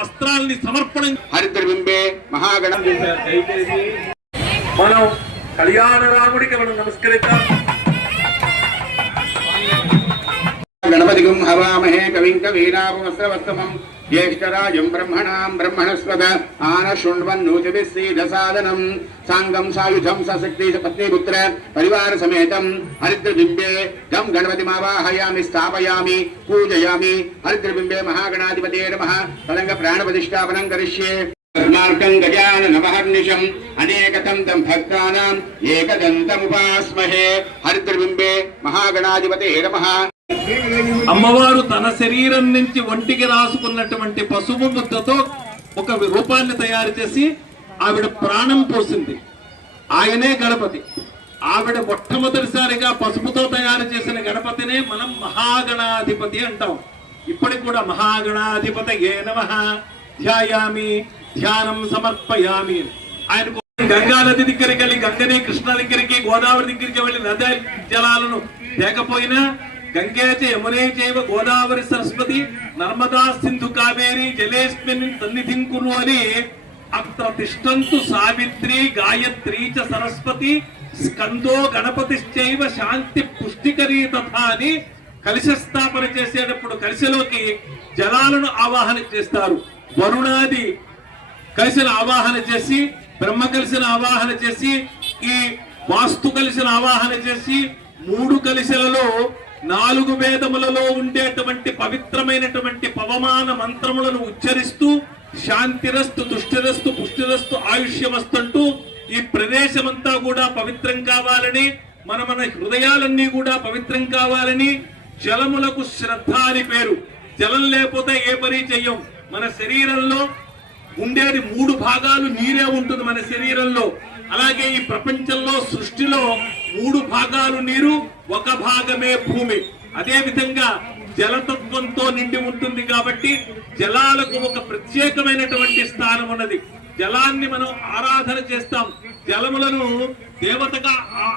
వస్త్రాల్ని సమర్పణ హరిద్రబింబే మహాగణం మనం కళ్యాణ రాముడికి మనం నమస్కరిద్దాం. గణపతిగం హవామహే కవిం కవీనాపమస్రవస్తమం జ్యేష్ఠరాజం బ్రహ్మణాం బ్రహ్మణస్పద ఆనశృణ్వన్నోతిభిస్సీదసాదనం సాంగం సాయుధం సశక్తి పత్నీపుత్ర పరివార సమేతం హరిద్రబింబే గం గణపతిమావాహయామి స్థాపయామి పూజయామి. హరిద్రబింబే మహాగణాధిపతే నమః. తదంగ ప్రాణప్రతిష్ఠాపనం కరిష్యే. మార్గం గజాననమహర్నిశం అనేకదంతం భక్తానాం ఏకదంతముపాస్మహే. హరిద్రబింబే మహాగణాధిపతే నమః. అమ్మవారు తన శరీరం నుంచి ఒంటికి రాసుకున్నటువంటి పసుపు ముద్దతో ఒక రూపాన్ని తయారు చేసి ఆవిడ ప్రాణం పోసింది. ఆయనే గణపతి. ఆవిడ మొట్టమొదటిసారిగా పసుపుతో తయారు చేసిన గణపతినే మనం మహాగణాధిపతి అంటాం. ఇప్పటికి కూడా మహాగణాధిపతయే నమః ధ్యాయామి ధ్యానం సమర్పయామి. ఆయన గంగా నది దగ్గరికి వెళ్ళి గంగని కృష్ణ దగ్గరికి గోదావరి దగ్గరికి వెళ్ళి నది జలాలను లేకపోయినా గంగే యమునే చైవ గోదావరి సరస్వతి నర్మదా సింధు కావేరి జలేస్మిన్ సన్నిధిం కురు అని అత్ర తిష్టంతు సావిత్రి గాయత్రీ చ సరస్వతి స్కందో గణపతిశ్చైవ శాంతి పుష్టికరీ తథా అని కలశ స్థాపన చేసేటప్పుడు కలశలోకి జలాలను ఆవాహన చేస్తారు. వరుణాది కలశను ఆవాహన చేసి, బ్రహ్మ కలశను ఆవాహన చేసి, ఈ వాస్తు కలశను ఆవాహన చేసి 3 కలశలలో 4 వేదములలో ఉండేటువంటి పవిత్రమైనటువంటి పవమాన మంత్రములను ఉచ్చరిస్తూ శాంతిరస్తు తుష్టిరస్తు పుష్టిరస్తు ఆయుష్యమస్తంటూ ఈ ప్రదేశమంతా కూడా పవిత్రం కావాలని, మన హృదయాలన్నీ కూడా పవిత్రం కావాలని జలములకు శ్రద్ధ అని పేరు. జలం లేకపోతే ఏ పని చెయ్యం. మన శరీరంలో ఉండేది 3 భాగాలు నీరే ఉంటుంది మన శరీరంలో. అలాగే ఈ ప్రపంచంలో సృష్టిలో 3 భాగాలు నీరు, 1 భాగమే భూమి. అదే విధంగా జలతత్వంతో నిండి ఉంటుంది కాబట్టి జలాలకు ఒక ప్రత్యేకమైనటువంటి స్థానం ఉన్నది. జలాన్ని మనం ఆరాధన చేస్తాం, జలములను దేవతగా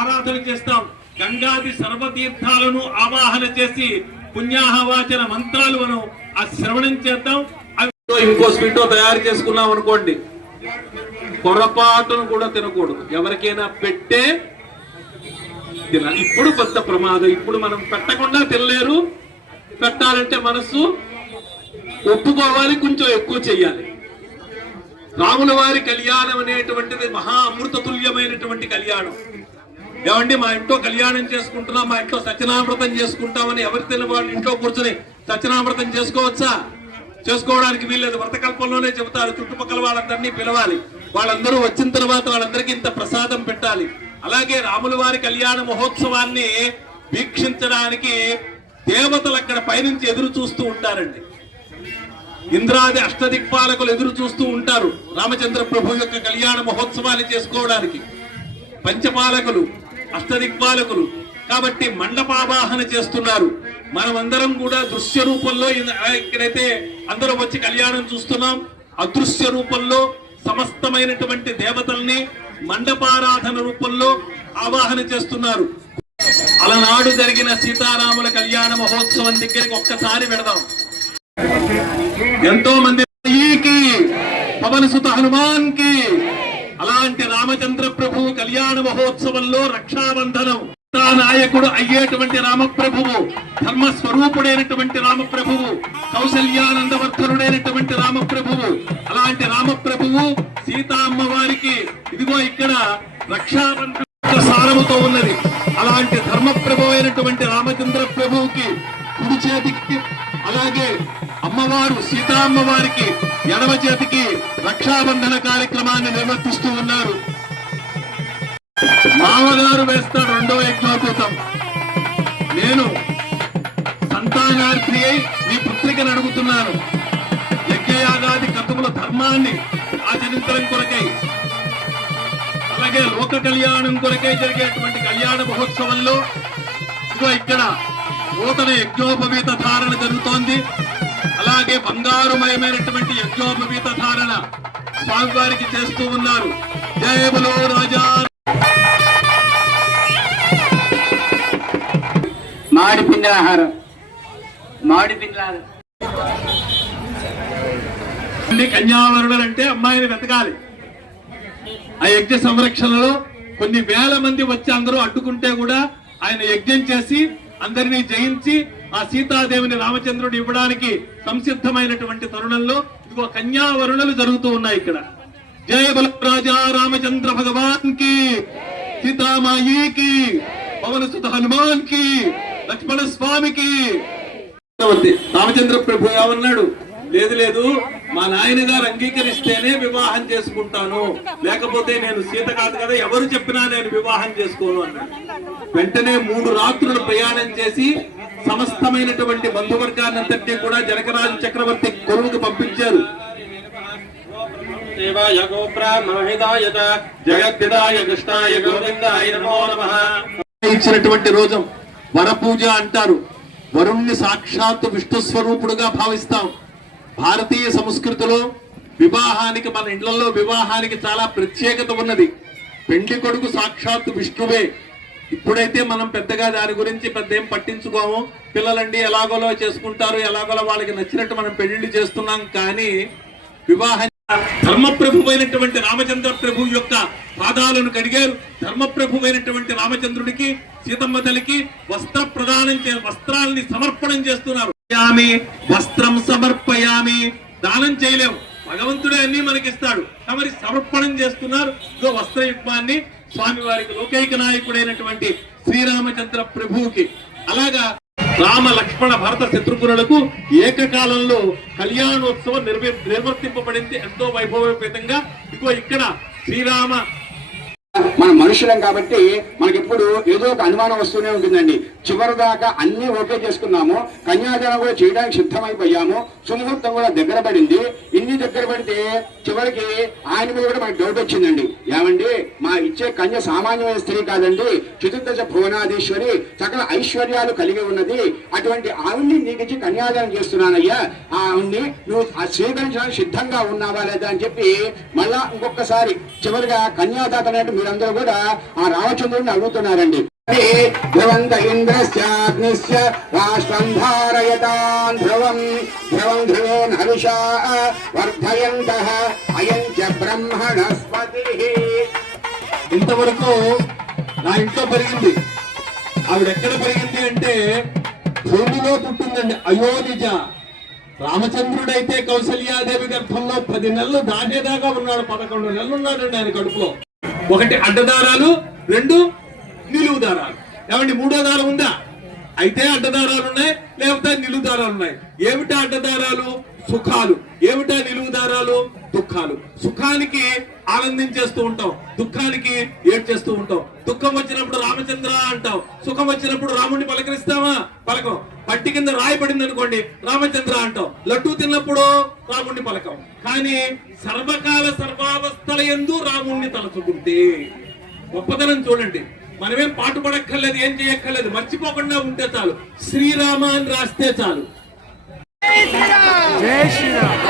ఆరాధన చేస్తాం. గంగాది సర్వతీర్థాలను ఆవాహన చేసి పుణ్యాహవాచన మంత్రాలు మనం ఆ శ్రవణం చేద్దాం. ఇంకో స్వీటో తయారు చేసుకున్నాం అనుకోండి, పొరపాటును కూడా తినకూడదు. ఎవరికైనా పెట్టే తినాలి. ఇప్పుడు పెద్ద ప్రమాదం. ఇప్పుడు మనం పెట్టకుండా తినలేరు. పెట్టాలంటే మనసు ఒప్పుకోవాలి, కొంచెం ఎక్కువ చెయ్యాలి. రాముల వారి కళ్యాణం అనేటువంటిది మహా అమృతతుల్యమైనటువంటి కళ్యాణం. ఏమండి, మా ఇంట్లో కళ్యాణం చేసుకుంటున్నాం, మా ఇంట్లో సత్యనామృతం చేసుకుంటామని ఎవరు తిన వాళ్ళు ఇంట్లో కూర్చొని సత్యనామృతం చేసుకోవచ్చా? చేసుకోవడానికి వీల్లేదు. వ్రతకల్పంలోనే చెబుతారు చుట్టుపక్కల వాళ్ళందరినీ పిలవాలి, వాళ్ళందరూ వచ్చిన తర్వాత వాళ్ళందరికీ ఇంత ప్రసాదం పెట్టాలి. అలాగే రాముల వారి కళ్యాణ మహోత్సవాన్ని వీక్షించడానికి దేవతలు అక్కడ పైనుంచి ఎదురు చూస్తూ ఉంటారండి. ఇంద్రాది అష్టదిక్పాలకులు ఎదురు చూస్తూ ఉంటారు రామచంద్ర ప్రభు యొక్క కళ్యాణ మహోత్సవాన్ని చేసుకోవడానికి. పంచపాలకులు, అష్టదిక్పాలకులు కాబట్టి మండపావాహన చేస్తున్నారు. మనమందరం కూడా దృశ్య రూపంలో ఇక్కడైతే అందరం వచ్చి కళ్యాణం చూస్తున్నాం. అదృశ్య రూపంలో సమస్తమైనటువంటి దేవతల్ని మండపారాధన రూపంలో ఆవాహన చేస్తున్నారు. అలనాడు జరిగిన సీతారాముల కళ్యాణ మహోత్సవం దగ్గరికి ఒక్కసారి వెళదాం. ఎంతో మంది పవన సుత హనుమాన్ కి. అలాంటి రామచంద్ర ప్రభు కళ్యాణ మహోత్సవంలో రక్షాబంధనం నాయకుడు అయ్యేటువంటి రామప్రభువు, ధర్మస్వరూపుడైనటువంటి రామప్రభువు, కౌశల్యానందవర్ధనుడైనటువంటి రామప్రభువు. అలాంటి రామప్రభువు సీతా అమ్మవారికి ఇదిగో ఇక్కడ రక్షాబంధన సారముతో ఉన్నది. అలాంటి ధర్మప్రభు అయినటువంటి రామచంద్ర ప్రభువుకి కుడి చేతికి, అలాగే అమ్మవారు సీతా అమ్మవారికి ఎడమ చేతికి రక్షాబంధన కార్యక్రమాన్ని నిర్వర్తిస్తూ ఉన్నారు. మామగారు వేస్తాడు 2వ యజ్ఞోపేతం. నేను సంతానార్థి అయి మీ పుత్రికను అడుగుతున్నాను. యజ్ఞయాగాది కర్తముల ధర్మాన్ని ఆచరించడం కొరకై, అలాగే లోక కళ్యాణం కొరకై జరిగేటువంటి కళ్యాణ మహోత్సవంలో ఇదిగో ఇక్కడ నూతన యజ్ఞోపవీత ధారణ జరుగుతోంది. అలాగే బంగారుమయమైనటువంటి యజ్ఞోపవీత ధారణ స్వామివారికి చేస్తూ ఉన్నారు. జయ బలో రాజా. మాడి పిండి ఆహారం, మాడి పిండి కన్యావరుణులు అంటే అమ్మాయిని వెతకాలి. ఆ యజ్ఞ సంరక్షణలో కొన్ని వేల మంది వచ్చి అందరూ అడ్డుకుంటే కూడా ఆయన యజ్ఞం చేసి అందరినీ జయించి ఆ సీతాదేవిని రామచంద్రుడు ఇవ్వడానికి సంసిద్ధమైనటువంటి తరుణంలో ఇదిగో కన్యావరుణలు జరుగుతూ ఉన్నాయి ఇక్కడ. జయ బల రాజా రామచంద్ర భగవాన్ కి, సీతామాయికి, పవన సుత హనుమాన్ కి, లక్ష్మణ స్వామికి. రామచంద్ర ప్రభు ఏమన్నాడు? లేదు లేదు, మా నాయన గారు అంగీకరిస్తేనే వివాహం చేసుకుంటాను, లేకపోతే నేను సీత కాదు కదా, ఎవరు చెప్పినా నేను వివాహం చేసుకోను అన్నాడు. వెంటనే 3 రాత్రులు ప్రయాణం చేసి సమస్తమైనటువంటి బంధువర్గాన్నంతటినీ కూడా జనకరాజు చక్రవర్తి కొలువుకు పంపించారు. ఇచ్చినటువంటి రోజు వరపూజ అంటారు. వరుణ్ణి సాక్షాత్తు విష్ణు స్వరూపుడుగా భావిస్తాం. భారతీయ సంస్కృతిలో వివాహానికి, మన ఇళ్లలో వివాహానికి చాలా ప్రత్యేకత ఉన్నది. పెండ్లి కొడుకు సాక్షాత్తు విష్ణువే. ఇప్పుడైతే మనం పెద్దగా దాని గురించి పెద్ద ఏం పట్టించుకోము. పిల్లలండి ఎలాగోలో చేసుకుంటారు, ఎలాగోలో వాళ్ళకి నచ్చినట్టు మనం పెళ్లి చేస్తున్నాం. కానీ వివాహం ధర్మప్రభు అయినటువంటి రామచంద్ర ప్రభు యొక్క పాదాలను కడిగారు. ధర్మప్రభు అయినటువంటి రామచంద్రుడికి, సీతమ్మ తల్లికి వస్త్ర ప్రదానం వస్త్రాలని సమర్పణం చేస్తున్నారు. వస్త్రం సమర్పయామి, దానం చేయలేము, భగవంతుడే అన్ని మనకిస్తాడు. మరి సమర్పణం చేస్తున్నారు వస్త్రయుగ్మాన్ని స్వామివారికి, లోకైక నాయకుడైనటువంటి శ్రీరామచంద్ర ప్రభువుకి. అలాగా రామ లక్ష్మణ భరత శత్రుఘ్నులకు ఏకకాలంలో కళ్యాణోత్సవం నిర్వర్తింపబడింది ఎంతో వైభవపేతంగా. ఇదిగో ఇక్కడ శ్రీరామ, మన మనుషులం కాబట్టి మనకెప్పుడు ఏదో ఒక అనుమానం వస్తూనే ఉంటుందండి. చివరి దాకా అన్ని ఓకే చేసుకున్నాము, కన్యాదానం కూడా చేయడానికి సిద్ధమైపోయాము, సుముహూర్తం కూడా దగ్గర పడింది. ఇన్ని దగ్గర పడితే చివరికి ఆయన మీద కూడా మనకు డౌట్ వచ్చిందండి. ఏమండి, మా ఇచ్చే కన్య సామాన్యమైన స్త్రీ కాదండి, చతుర్దశ భువనాధీశ్వరి, సకల ఐశ్వర్యాలు కలిగి ఉన్నది. అటువంటి ఆవిడ్ని నీకు ఇచ్చి కన్యాదానం చేస్తున్నానయ్యా, ఆ ఆవిడ్ని నువ్వు స్వీకరించడానికి సిద్ధంగా ఉన్నావా లేదా అని చెప్పి మళ్ళా ఇంకొకసారి చివరిగా కన్యాదాత అంటే మీరందరూ కూడా ఆ రామచంద్రుడిని అడుగుతున్నారండి. ధ్రువంత ఇంద్రస్యాగ్నిశ్చ రాష్ట్రం ధారయతాన్ ధ్రువం ధ్రువం ధ్రువేన్ హరుషా వర్ధయంతః అయం చ బ్రహ్మణస్పతిః. ఇంతవరకు నా ఇంట్లో పెరిగింది. ఆవిడ ఎక్కడ పెరిగింది అంటే భూమిలో పుట్టిందండి, అయోనిజ. రామచంద్రుడైతే కౌసల్యాదేవి గర్భంలో 10 నెలలు దాటేదాకా ఉన్నాడు. 11 నెలలు ఉన్నాడండి ఆయన కడుపులో. 1 అడ్డదారాలు, 2 నిలువు దారాలు. ఏమండి, 3వ దారం ఉందా? అయితే అడ్డదారాలు ఉన్నాయి, లేకపోతే నిలువు దారాలు ఉన్నాయి. ఏమిటా అడ్డదారాలు? సుఖాలు. ఏమిటా నిలువు దారాలు? దుఃఖాలు. సుఖానికి ఆనందించేస్తూ ఉంటాం, దుఃఖానికి ఏడ్చేస్తూ ఉంటాం. దుఃఖం వచ్చినప్పుడు రామచంద్ర అంటాం, సుఖం వచ్చినప్పుడు రాముడిని పలకరిస్తామా? పలకం. పట్టి కింద రాయి పడింది అనుకోండి, రామచంద్ర అంటాం. లడ్డూ తిన్నప్పుడు రాముడిని పలకం. కానీ సర్వకాల సర్వావస్థల యందు రాముడిని తలచుకుంటే గొప్పతనం చూడండి. మనమేం పాటు పడక్కర్లేదు, ఏం చేయక్కర్లేదు, మర్చిపోకుండా ఉంటే చాలు. శ్రీరామ అని రాస్తే చాలు. జై శ్రీరామ్.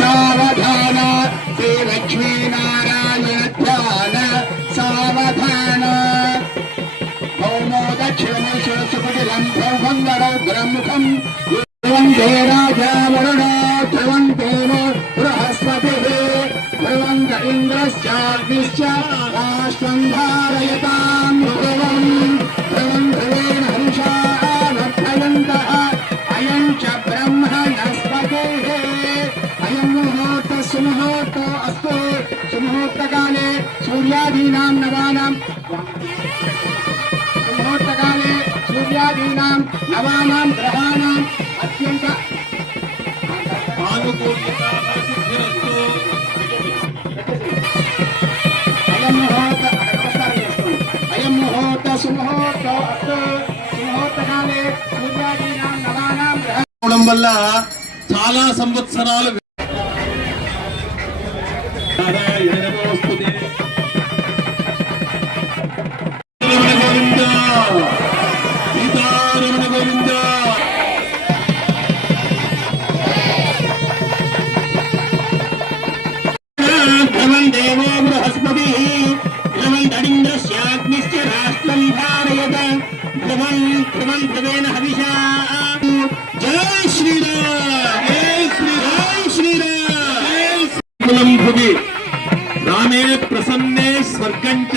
సావధాన శ్రీ లక్ష్మీనారాయణ ధ్యాన సావధాన భౌమో దక్షిణేశ్వర సుకుటిలం భౌభంగరౌ బ్రహ్ముఖం ధ్రువంతే రాజా వరుణో ధ్రువంతేనో బృహస్పతిః ధ్రువంత ఇంద్రశ్చాగ్నిశ్చ రాష్ట్రం ధారయతాం ధ్రువం ధ్రువం ధ్రువేణ హరుషా వర్ధయంతః అయం చ బ్రహ్మణస్పతిః. అయం ముహూర్తః సుముహూర్తో అస్తు. సుముహూర్తకాలే సూర్యాదీనాం నవానాం ముహూర్తకాలే సూర్యాదీనాం నవానాం గ్రహాణాం అత్యంత అయం ముహూర్త సుముహూర్తో అస్తు. సుముహూర్తకాలే సూర్యాదీనాం నవానాం గ్రహాణాం వల్ల చాలా సంవత్సరాలు శ్రీరామ్ జై శ్రీరామ్ శ్రీరామ్ జై శ్రీరామ్ భువి రామే ప్రసన్నే స్వర్గంచ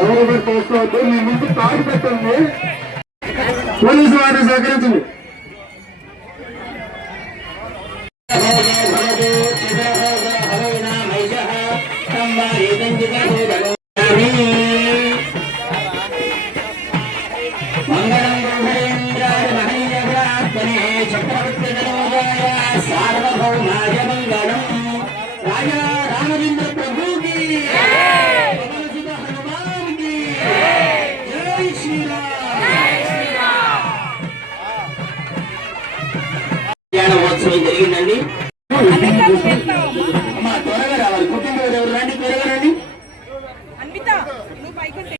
ఎవరు చేసుకోవద్దు, మీ ముందు తాడు పెట్టండి, పోలీసు వారిని సహకరించండి.